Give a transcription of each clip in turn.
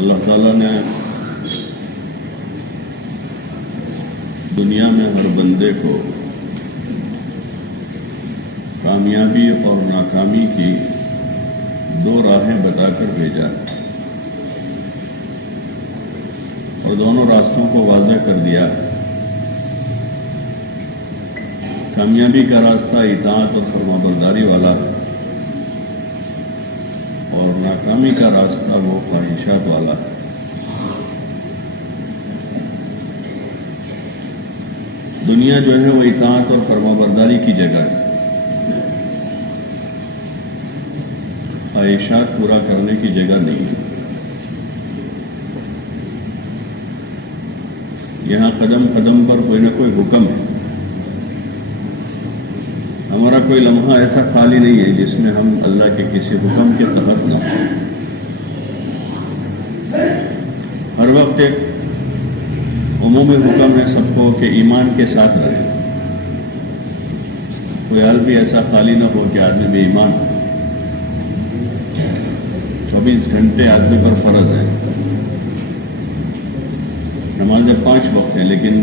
اللہ تعالیٰ نے دنیا میں ہر بندے کو کامیابی اور ناکامی کی دو راہیں بتا کر بھیجا اور دونوں راستوں کو واضح کر دیا۔ کامیابی کا راستہ اطاعت اور فرمانبرداری والا ہے اور ناکامی کا راستہ وہ خواہشات والا ہے۔ دنیا جو ہے وہ اطاعت اور فرمانبرداری کی جگہ ہے، خواہشات پورا کرنے کی جگہ نہیں ہے۔ یہاں قدم قدم پر کوئی نہ کوئی حکم ہے۔ ہمارا کوئی لمحہ ایسا خالی نہیں ہے جس میں ہم اللہ کے کسی حکم کے تحت نہ ہوں۔ ہر وقت ایک عمومی حکم ہے سب کو کہ ایمان کے ساتھ رہے۔ کوئی حال بھی ایسا خالی نہ ہو کہ آدمی بے ایمان ہو۔ 24 گھنٹے آدمی پر فرض ہے، نمازیں 5 وقت ہیں، لیکن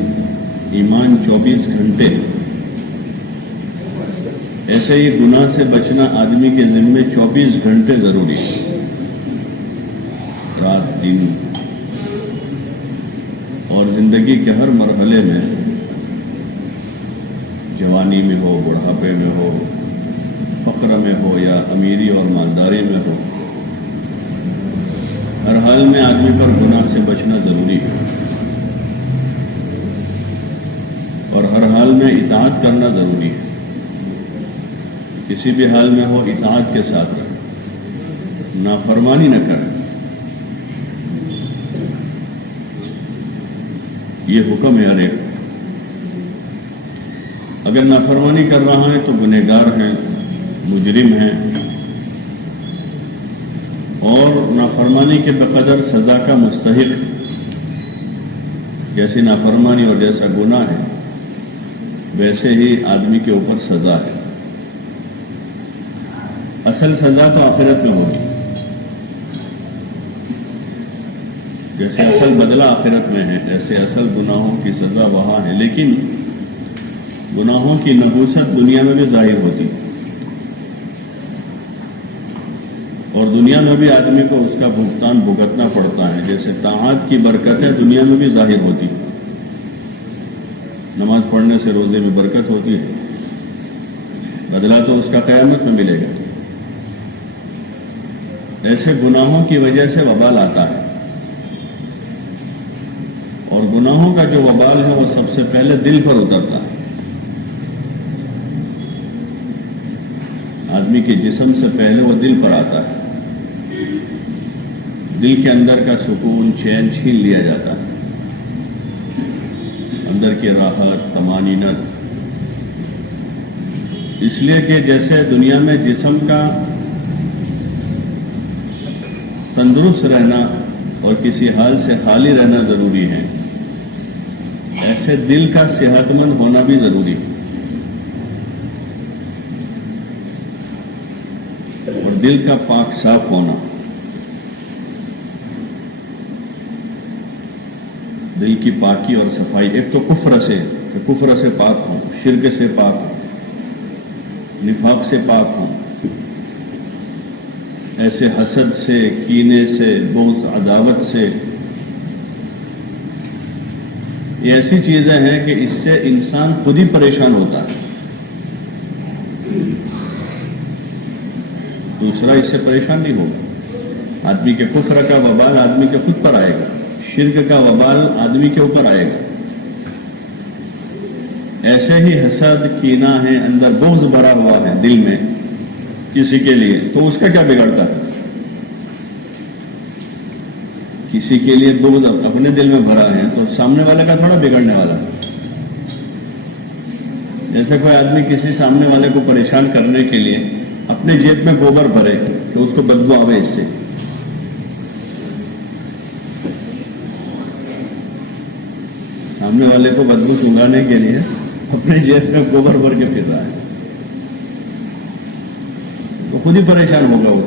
ایمان 24 گھنٹے۔ ایسے ہی گناہ سے بچنا آدمی کے ذمے 24 گھنٹے ضروری ہے، رات دن، اور زندگی کے ہر مرحلے میں، جوانی میں ہو، بڑھاپے میں ہو، فقر میں ہو یا امیری اور مالداری میں ہو، ہر حال میں آدمی پر گناہ سے بچنا ضروری ہے اور ہر حال میں اطاعت کرنا ضروری ہے۔ کسی بھی حال میں ہو اطاعت کے ساتھ رہے، نافرمانی نہ کرے۔ یہ حکم ہے ہر ایک۔ اگر نافرمانی کر رہا ہے تو گنہگار ہیں، مجرم ہیں، اور نافرمانی کے بقدر سزا کا مستحق ہے۔ جیسی نافرمانی اور جیسا گناہ ہے ویسے ہی آدمی کے اوپر سزا ہے۔ اصل سزا تو آخرت میں ہوگی، جیسے اصل بدلہ آخرت میں ہے ایسے اصل گناہوں کی سزا وہاں ہے، لیکن گناہوں کی نحوست دنیا میں بھی ظاہر ہوتی ہے اور دنیا میں بھی آدمی کو اس کا بھگتان بھگتنا پڑتا ہے۔ جیسے طاعات کی برکتیں دنیا میں بھی ظاہر ہوتی ہے، نماز پڑھنے سے روزے میں برکت ہوتی ہے، بدلہ تو اس کا قیامت میں ملے گا۔ ایسے گناہوں کی وجہ سے وبال آتا ہے، اور گناہوں کا جو وبال ہے وہ سب سے پہلے دل پر اترتا ہے۔ آدمی کے جسم سے پہلے وہ دل پر آتا ہے، دل کے اندر کا سکون چین چھین لیا جاتا ہے، اندر کی راحت طمانینت۔ اس لیے کہ جیسے دنیا میں جسم کا تندرست رہنا اور کسی حال سے خالی رہنا ضروری ہے، ایسے دل کا صحت مند ہونا بھی ضروری ہے، اور دل کا پاک صاف ہونا۔ دل کی پاکی اور صفائی، ایک تو کفر سے کہ کفر سے پاک ہوں، شرک سے پاک ہوں، نفاق سے پاک ہوں، ایسے حسد سے، کینے سے، بغض، عداوت سے۔ یہ ایسی چیزیں ہیں کہ اس سے انسان خود ہی پریشان ہوتا ہے، دوسرا اس سے پریشان نہیں ہوگا۔ آدمی کے کفر کا وبال آدمی کے خود پر آئے گا، شرک کا وبال آدمی کے اوپر آئے گا۔ ایسے ہی حسد، کینہ ہے، اندر بغض بھرا ہوا ہے دل میں کسی کے لیے، تو اس کا کیا بگڑتا ہے؟ کسی کے لیے بغض اپنے دل میں بھرا ہے تو سامنے والے کا تھوڑا بگڑنے والا ہے۔ جیسے کوئی آدمی کسی سامنے والے کو پریشان کرنے کے لیے اپنے جیب میں گوبر بھرے تو اس کو بدبو آوے، اس سے سامنے والے کو بدبو سنگانے کے لیے اپنے جیب میں گوبر بھر کے پھر رہا ہے تو خود ہی پریشان ہوگا وہ۔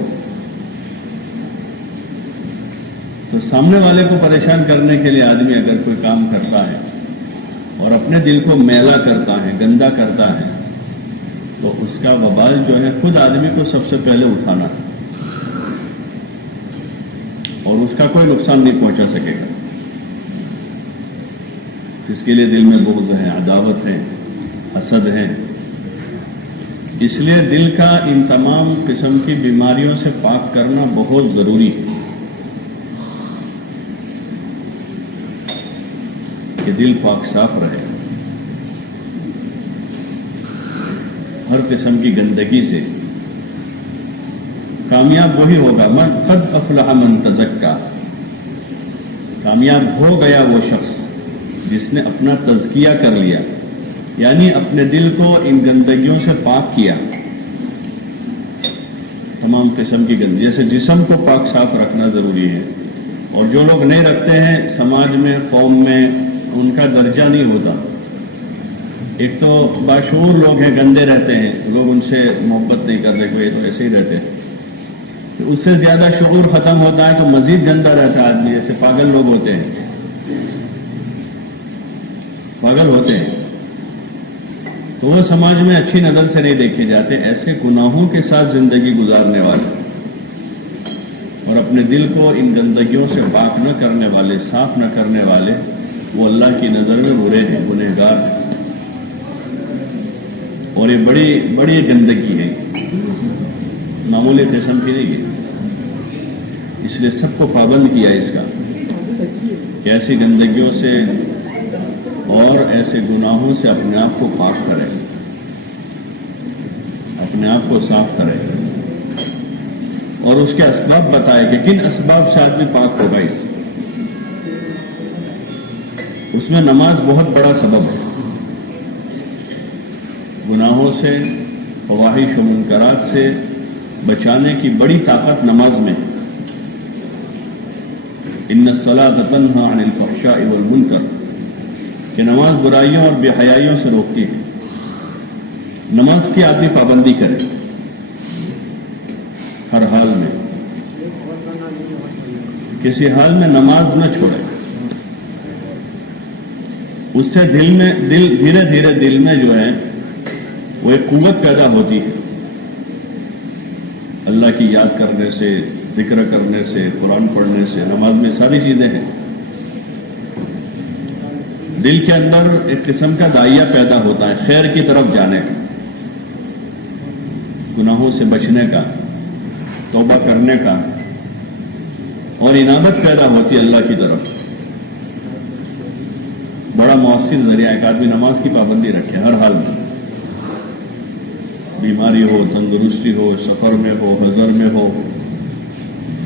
تو سامنے والے کو پریشان کرنے کے لیے آدمی اگر کوئی کام کرتا ہے اور اپنے دل کو میلا کرتا ہے، گندا کرتا ہے، تو اس کا وبال جو ہے خود آدمی کو سب سے پہلے اٹھانا ہے اور اس کا کوئی نقصان نہیں پہنچا سکے گا. اس کے لیے دل میں بغض ہے، عداوت ہے، حسد ہے. اس لیے دل کا ان تمام قسم کی بیماریوں سے پاک کرنا بہت ضروری ہے کہ دل پاک صاف رہے ہر قسم کی گندگی سے. کامیاب وہی ہوگا من قد افلح من تزکا، کامیاب ہو گیا وہ شخص جس نے اپنا تزکیہ کر لیا، یعنی اپنے دل کو ان گندگیوں سے پاک کیا. تمام قسم کی گندگی، جیسے جسم کو پاک صاف رکھنا ضروری ہے، اور جو لوگ نہیں رکھتے ہیں سماج میں، قوم میں ان کا درجہ نہیں ہوتا. ایک تو باشعور لوگ ہیں، گندے رہتے ہیں، لوگ ان سے محبت نہیں کرتے، کوئی تو ایسے ہی رہتے ہیں. اس سے زیادہ شعور ختم ہوتا ہے تو مزید گندا رہتا ہے آدمی. جیسے پاگل لوگ ہوتے ہیں، پاگل ہوتے ہیں تو وہ سماج میں اچھی نظر سے نہیں دیکھے جاتے. ایسے گناہوں کے ساتھ زندگی گزارنے والے اور اپنے دل کو ان گندگیوں سے پاک نہ کرنے والے، صاف نہ کرنے والے، وہ اللہ کی نظر میں برے ہیں، گنہگار ہیں. اور یہ بڑی بڑی گندگی ہے، معمولی قسم کی نہیں ہے. اس لیے سب کو پابند کیا اس کا کہ ایسی گندگیوں سے اور ایسے گناہوں سے اپنے آپ کو پاک کرے، اپنے آپ کو صاف کرے، اور اس کے اسباب بتائے کہ کن اسباب سے آدمی پاک ہوگا. اس میں نماز بہت بڑا سبب ہے. گناہوں سے، فواحش و منکرات سے بچانے کی بڑی طاقت نماز میں ہے. ان الصلاۃ تنہی عن الفحشاء والمنکر، کہ نماز برائیوں اور بے حیائیوں سے روکتی ہے. نماز کی آدمی پابندی کرے ہر حال میں، کسی حال میں نماز نہ چھوڑے. اس سے دھیرے دھیرے دل میں جو ہے وہ ایک قوت پیدا ہوتی ہے. اللہ کی یاد کرنے سے، ذکر کرنے سے، قرآن پڑھنے سے، نماز میں ساری چیزیں ہیں. دل کے اندر ایک قسم کا دائیا پیدا ہوتا ہے خیر کی طرف جانے کا، گناہوں سے بچنے کا، توبہ کرنے کا، اور انابت پیدا ہوتی ہے اللہ کی طرف. بڑا مؤثر ذریعہ ایک آدمی نماز کی پابندی رکھے ہر حال میں، بیماری ہو، تندرستی ہو، سفر میں ہو، حضر میں ہو،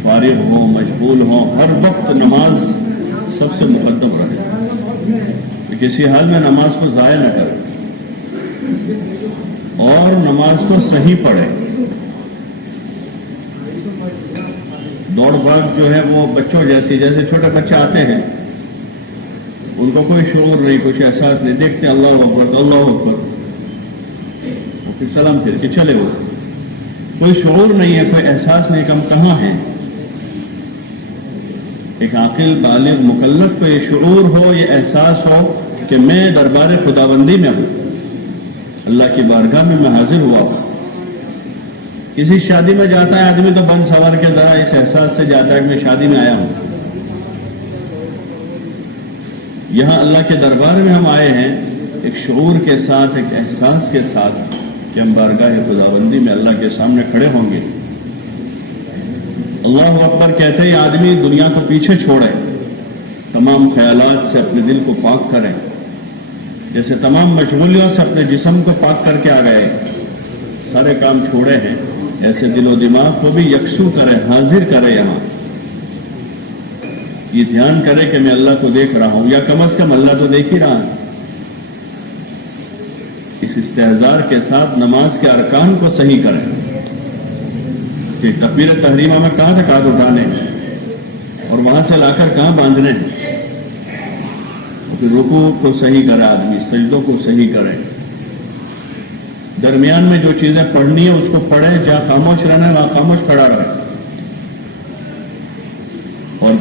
فارغ ہو، مشغول ہو، ہر وقت نماز سب سے مقدم رہے. کسی حال میں نماز کو ضائع نہ کرے اور نماز کو صحیح پڑھے. دوڑ بھاگ جو ہے وہ بچوں جیسے چھوٹے بچے آتے ہیں ان کو کوئی شعور نہیں، کچھ احساس نہیں، دیکھتے اللہ اکبر اللہ اکبر، پھر سلام پھر کے چلے وہ، کوئی شعور نہیں ہے، کوئی احساس نہیں کہ ہم کہاں ہیں. ایک عاقل بالغ مکلف کو یہ شعور ہو، یہ احساس ہو کہ میں دربار خداوندی میں ہوں، اللہ کی بارگاہ میں میں حاضر ہوا ہوں. کسی شادی میں جاتا ہے آدمی تو بن سنور کے ذرا اس احساس سے جاتا ہے کہ میں شادی میں آیا ہوں. یہاں اللہ کے دربار میں ہم آئے ہیں ایک شعور کے ساتھ، ایک احساس کے ساتھ کہ ہم بارگاہ خداوندی میں اللہ کے سامنے کھڑے ہوں گے. اللہ اکبر کہتے ہی آدمی دنیا کو پیچھے چھوڑے، تمام خیالات سے اپنے دل کو پاک کرے، جیسے تمام مشغولیوں سے اپنے جسم کو پاک کر کے آ گئے، سارے کام چھوڑے ہیں، ایسے دل و دماغ کو بھی یکسو کرے، حاضر کرے. یہاں یہ دھیان کرے کہ میں اللہ کو دیکھ رہا ہوں، یا کم از کم اللہ تو دیکھ ہی رہا ہے. اس استحضار کے ساتھ نماز کے ارکان کو صحیح کریں کہ تکبیر تحریمہ میں کہاں تک ہاتھ اٹھانے اور وہاں سے لا کر کہاں باندھنے ہیں. پھر رکوع کو صحیح کرے آدمی، سجدوں کو صحیح کرے، درمیان میں جو چیزیں پڑھنی ہیں اس کو پڑھے، جہاں خاموش رہنا ہے وہاں خاموش کھڑا رہے، اور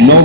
9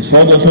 100-200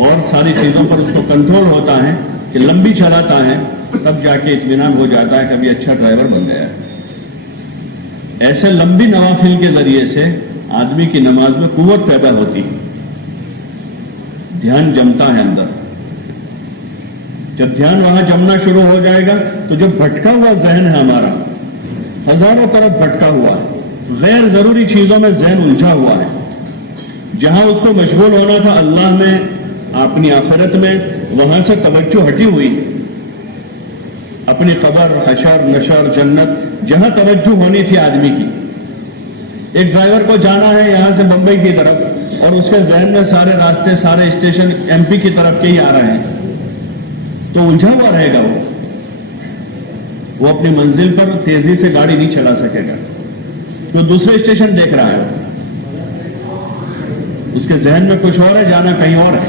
اور ساری چیزوں پر اس کو کنٹرول ہوتا ہے کہ لمبی چلاتا ہے، تب جا کے اطمینان ہو جاتا ہے کبھی اچھا ڈرائیور بن گیا ہے۔ ایسے لمبی نوافل کے ذریعے سے آدمی کی نماز میں قوت پیدا ہوتی ہے، دھیان جمتا ہے اندر۔ جب دھیان وہاں جمنا شروع ہو جائے گا تو جو بھٹکا ہوا ذہن ہے ہمارا، ہزاروں طرف بھٹکا ہوا ہے، غیر ضروری چیزوں میں ذہن الجھا ہوا ہے، جہاں اس کو مشغول ہونا تھا اللہ میں، اپنی آخرت میں، وہاں سے توجہ ہٹی ہوئی۔ اپنی قبر، حشر، نشر، جنت، جہاں توجہ ہونی تھی آدمی کی۔ ایک ڈرائیور کو جانا ہے یہاں سے بمبئی کی طرف، اور اس کے ذہن میں سارے راستے، سارے اسٹیشن ایم پی کی طرف کے ہی آ رہے ہیں، تو الجھا ہوا رہے گا وہ اپنی منزل پر تیزی سے گاڑی نہیں چلا سکے گا، تو دوسرے اسٹیشن دیکھ رہا ہے، اس کے ذہن میں کچھ اور ہے، جانا کہیں اور ہے۔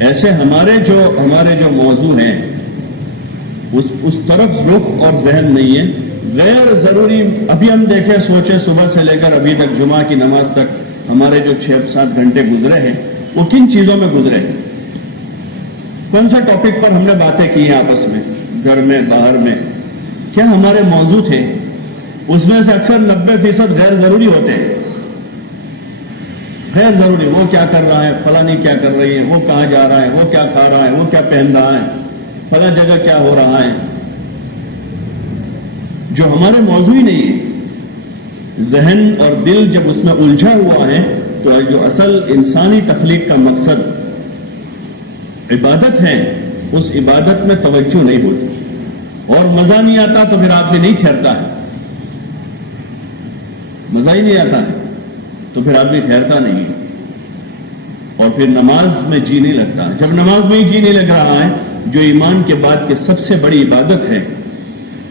ایسے ہمارے جو موضوع ہیں اس طرف رخ اور ذہن نہیں ہے، غیر ضروری۔ ابھی ہم دیکھیں، سوچے صبح سے لے کر ابھی تک جمعہ کی نماز تک ہمارے جو 6-7 گھنٹے گزرے ہیں وہ کن چیزوں میں گزرے ہیں؟ کون سا ٹاپک پر ہم نے باتیں کی ہیں آپس میں، گھر میں، باہر میں؟ کیا ہمارے موضوع تھے؟ اس میں سے اکثر 90% غیر ضروری ہوتے ہیں۔ غیر ضروری، وہ کیا کر رہا ہے، فلانی کیا کر رہی ہے، وہ کہاں جا رہا ہے، وہ کیا کھا رہا ہے، وہ کیا پہن رہا ہے، فلاں جگہ کیا ہو رہا ہے، جو ہمارے موضوع ہی نہیں ہے۔ ذہن اور دل جب اس میں الجھا ہوا ہے تو جو اصل انسانی تخلیق کا مقصد عبادت ہے، اس عبادت میں توجہ نہیں ہوتی، اور مزہ نہیں آتا تو پھر آدمی نہیں ٹھہرتا ہے۔ مزہ ہی نہیں آتا ہے تو پھر آدمی ٹھہرتا نہیں، اور پھر نماز میں جی نہیں لگتا۔ جب نماز میں ہی جی نہیں لگ رہا ہے، جو ایمان کے بعد کی سب سے بڑی عبادت ہے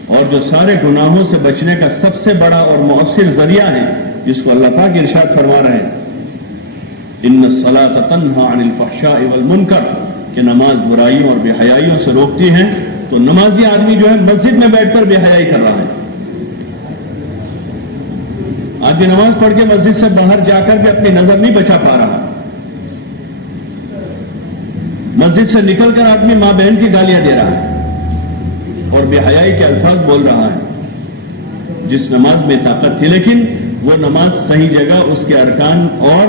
اور جو سارے گناہوں سے بچنے کا سب سے بڑا اور مؤثر ذریعہ ہے، جس کو اللہ پاک ارشاد فرما رہے ہیں، ان الصلاۃ تنہی عن الفحشاء والمنکر، کہ نماز برائیوں اور بے حیائیوں سے روکتی ہے، تو نمازی آدمی جو ہے مسجد میں بیٹھ کر بے حیائی کر رہا ہے۔ آدمی نماز پڑھ کے مسجد سے باہر جا کر بھی اپنی نظر نہیں بچا پا رہا، مسجد سے نکل کر آدمی ماں بہن کی گالیاں دے رہا ہے اور بے حیائی کے الفاظ بول رہا ہے، جس نماز میں طاقت تھی، لیکن وہ نماز صحیح جگہ اس کے ارکان اور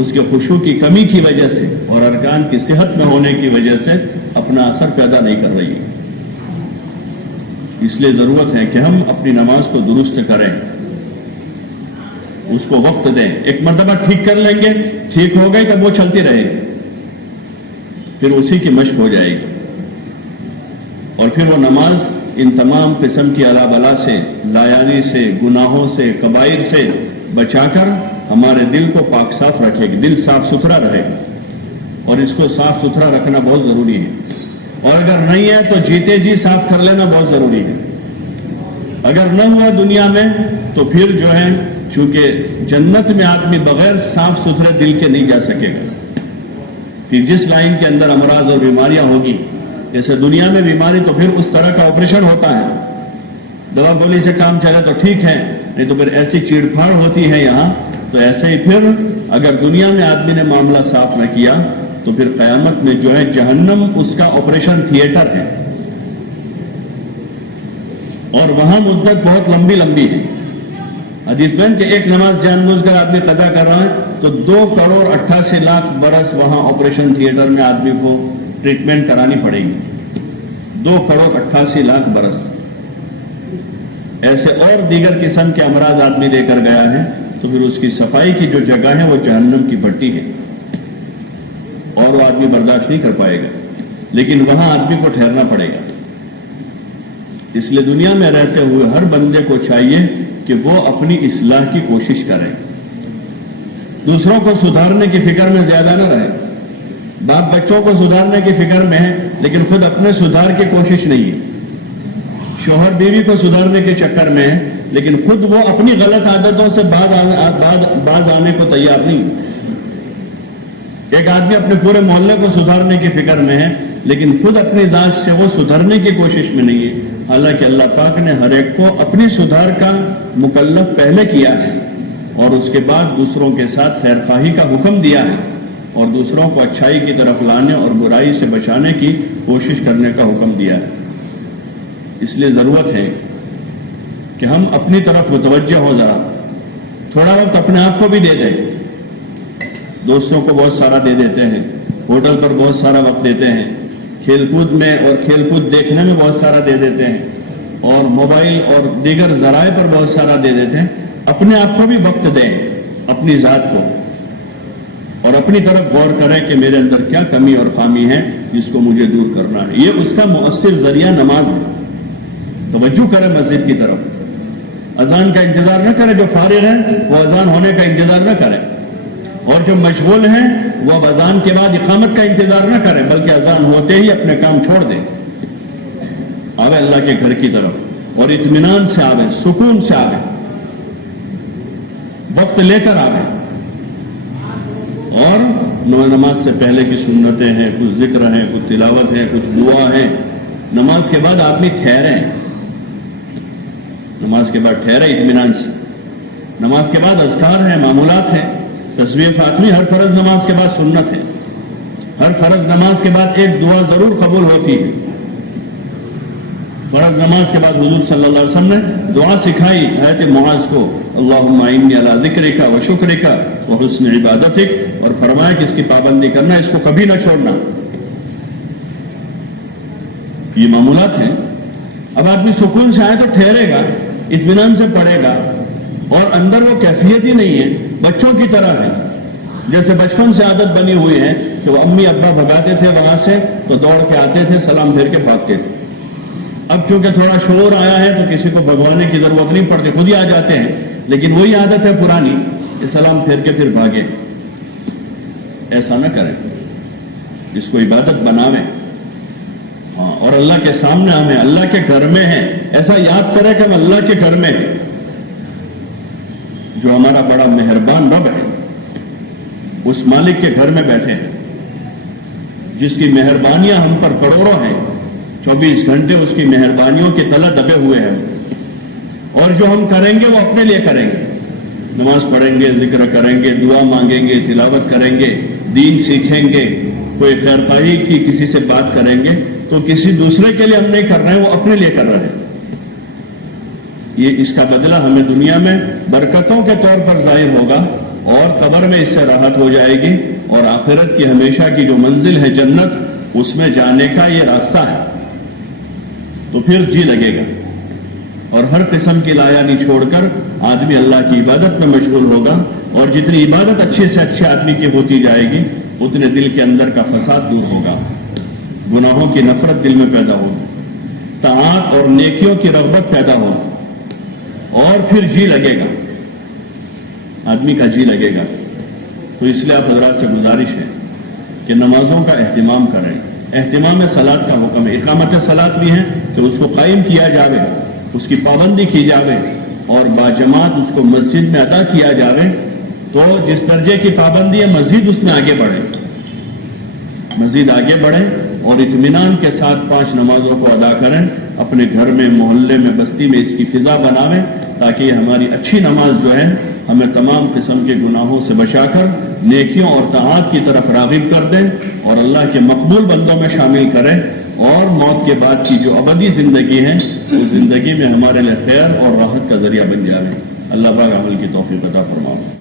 اس کے خشوع کی کمی کی وجہ سے اور ارکان کی صحت میں ہونے کی وجہ سے اپنا اثر پیدا نہیں کر رہی ہے۔ اس لیے ضرورت ہے کہ ہم اپنی نماز کو درست کریں، اس کو وقت دیں۔ ایک مرتبہ ٹھیک کر لیں گے، ٹھیک ہو گئی تب وہ چلتی رہے گی، پھر اسی کی مشق ہو جائے گی، اور پھر وہ نماز ان تمام قسم کی الا بلا سے، لایانی سے، گناہوں سے، کبائر سے بچا کر ہمارے دل کو پاک صاف رکھے گی، دل صاف ستھرا رہے گا، اور اس کو صاف ستھرا رکھنا بہت ضروری ہے۔ اور اگر نہیں ہے تو جیتے جی صاف کر لینا بہت ضروری ہے۔ اگر نہ ہوا دنیا میں تو پھر جو ہے، چونکہ جنت میں آدمی بغیر صاف ستھرے دل کے نہیں جا سکے گا۔ پھر جس لائن کے اندر امراض اور بیماریاں ہوگی، جیسے دنیا میں بیماری تو پھر اس طرح کا آپریشن ہوتا ہے، دوا گولی سے کام چلے تو ٹھیک ہے، نہیں تو پھر ایسی چیڑ پھاڑ ہوتی ہے یہاں۔ تو ایسے ہی پھر اگر دنیا میں آدمی نے معاملہ صاف نہ کیا تو پھر قیامت میں جو ہے جہنم اس کا آپریشن تھیٹر ہے، اور وہاں مدت بہت لمبی لمبی ہے۔ حدیث میں کہ ایک نماز جان بوجھ کر آدمی قضا کر رہا ہے تو 2,88,00,000 برس وہاں آپریشن تھیٹر میں آدمی کو ٹریٹمنٹ کرانی پڑے گی، 2,88,00,000 برس۔ ایسے اور دیگر قسم کے امراض آدمی لے کر گیا ہے تو پھر اس کی صفائی کی جو جگہ ہے وہ جہنم کی بھٹی ہے، اور وہ آدمی برداشت نہیں کر پائے گا، لیکن وہاں آدمی کو ٹھہرنا پڑے گا۔ اس لیے دنیا میں رہتے ہوئے ہر بندے کو چاہیے کہ وہ اپنی اصلاح کی کوشش کرے، دوسروں کو سدھارنے کی فکر میں زیادہ نہ رہے۔ باپ بچوں کو سدھارنے کی فکر میں ہے لیکن خود اپنے سدھار کی کوشش نہیں ہے، شوہر بیوی کو سدھارنے کے چکر میں ہے لیکن خود وہ اپنی غلط عادتوں سے باز آنے کو تیار نہیں۔ ایک آدمی اپنے پورے محلے کو سدھارنے کی فکر میں ہے لیکن خود اپنی ذات سے وہ سدھرنے کی کوشش میں نہیں ہے، حالانکہ اللہ پاک نے ہر ایک کو اپنی سدھار کا مکلف پہلے کیا ہے اور اس کے بعد دوسروں کے ساتھ خیر خواہی کا حکم دیا ہے، اور دوسروں کو اچھائی کی طرف لانے اور برائی سے بچانے کی کوشش کرنے کا حکم دیا ہے. اس لیے ضرورت ہے کہ ہم اپنی طرف متوجہ ہو، ذرا تھوڑا وقت اپنے آپ کو بھی دے دیں. دوستوں کو بہت سارا دے دیتے ہیں، ہوٹل پر بہت سارا وقت دیتے ہیں، کھیل کود میں اور کھیل کود دیکھنے میں بہت سارا دے دیتے ہیں، اور موبائل اور دیگر ذرائع پر بہت سارا دے دیتے ہیں. اپنے آپ کو بھی وقت دیں، اپنی ذات کو، اور اپنی طرف غور کریں کہ میرے اندر کیا کمی اور خامی ہے جس کو مجھے دور کرنا ہے. یہ اس کا مؤثر ذریعہ نماز ہے. توجہ کریں مسجد کی طرف. اذان کا انتظار نہ کریں، جو فارغ ہیں وہ اذان ہونے کا انتظار نہ کریں، اور جو مشغول ہیں وہ اب اذان کے بعد اقامت کا انتظار نہ کریں، بلکہ اذان ہوتے ہی اپنے کام چھوڑ دیں. آوے اللہ کے گھر کی طرف اور اطمینان سے آوے، سکون سے آوے، وقت لے کر آوے. اور نماز سے پہلے کی سنتیں ہیں، کچھ ذکر ہیں، کچھ تلاوت ہے، کچھ دعا ہے. نماز کے بعد آدمی ٹھہرے، نماز کے بعد ٹھہرے اطمینان سے. نماز کے بعد اذکار ہیں، معمولات ہیں. تسبیح فاطمی ہر فرض نماز کے بعد سنت ہے. ہر فرض نماز کے بعد ایک دعا ضرور قبول ہوتی ہے. فرض نماز کے بعد حضور صلی اللہ علیہ وسلم نے دعا سکھائی حضرت معاذ کو، اللہم اعنی علی ذکرک و شکرک و حسن عبادتک، اور فرمایا کہ اس کی پابندی کرنا، اس کو کبھی نہ چھوڑنا. یہ معمولات ہیں. اب آدمی سکون سے آئے تو ٹھہرے گا، اطمینان سے پڑھے گا، اور اندر وہ کیفیت ہی نہیں ہے. بچوں کی طرح ہے، جیسے بچپن سے عادت بنی ہوئی ہے کہ وہ امی ابا بھگاتے تھے وہاں سے تو دوڑ کے آتے تھے، سلام پھیر کے بھاگتے تھے. اب کیونکہ تھوڑا شور آیا ہے تو کسی کو بھگوانے کی ضرورت نہیں پڑتی، خود ہی آ جاتے ہیں. لیکن وہی عادت ہے پرانی کہ سلام پھیر کے پھر بھاگے. ایسا نہ کریں، اس کو عبادت بناویں. ہاں، اور اللہ کے سامنے ہمیں اللہ کے گھر میں ہیں، ایسا یاد کریں کہ ہم اللہ کے گھر میں ہیں، جو ہمارا بڑا مہربان رب ہے. اس مالک کے گھر میں بیٹھے ہیں جس کی مہربانیاں ہم پر کروڑوں ہیں. 24 گھنٹے اس کی مہربانیوں کے تلے دبے ہوئے ہیں. اور جو ہم کریں گے وہ اپنے لیے کریں گے. نماز پڑھیں گے، ذکر کریں گے، دعا مانگیں گے، تلاوت کریں گے، دین سیکھیں گے، کوئی خیر خواہی کی کسی سے بات کریں گے، تو کسی دوسرے کے لیے ہم نہیں کر رہے ہیں، وہ اپنے لیے کر رہے ہیں. یہ اس کا بدلہ ہمیں دنیا میں برکتوں کے طور پر ظاہر ہوگا، اور قبر میں اس سے راحت ہو جائے گی، اور آخرت کی ہمیشہ کی جو منزل ہے جنت، اس میں جانے کا یہ راستہ ہے. تو پھر جی لگے گا، اور ہر قسم کی لایانی چھوڑ کر آدمی اللہ کی عبادت میں مشغول ہوگا. اور جتنی عبادت اچھے سے اچھے آدمی کی ہوتی جائے گی، اتنے دل کے اندر کا فساد دور ہوگا، گناہوں کی نفرت دل میں پیدا ہوگی، طاعات اور نیکیوں کی رغبت پیدا ہوگی، اور پھر جی لگے گا، آدمی کا جی لگے گا. تو اس لیے آپ حضرات سے گزارش ہے کہ نمازوں کا اہتمام کریں. اہتمام صلاۃ کا حکم ہے. اقامت صلاۃ بھی ہے کہ اس کو قائم کیا جاوے، اس کی پابندی کی جاوے، اور باجماعت اس کو مسجد میں ادا کیا جاوے. تو جس درجے کی پابندی ہے مزید اس میں آگے بڑھے، مزید آگے بڑھیں، اور اطمینان کے ساتھ 5 نمازوں کو ادا کریں. اپنے گھر میں، محلے میں، بستی میں اس کی فضا بناویں، تاکہ یہ ہماری اچھی نماز جو ہے ہمیں تمام قسم کے گناہوں سے بچا کر نیکیوں اور طاعات کی طرف راغب کر دیں، اور اللہ کے مقبول بندوں میں شامل کریں. اور موت کے بعد کی جو ابدی زندگی ہے، اس زندگی میں ہمارے لیے خیر اور راحت کا ذریعہ بن جائے. اللہ پاک عمل کی توفیق عطا فرمائے.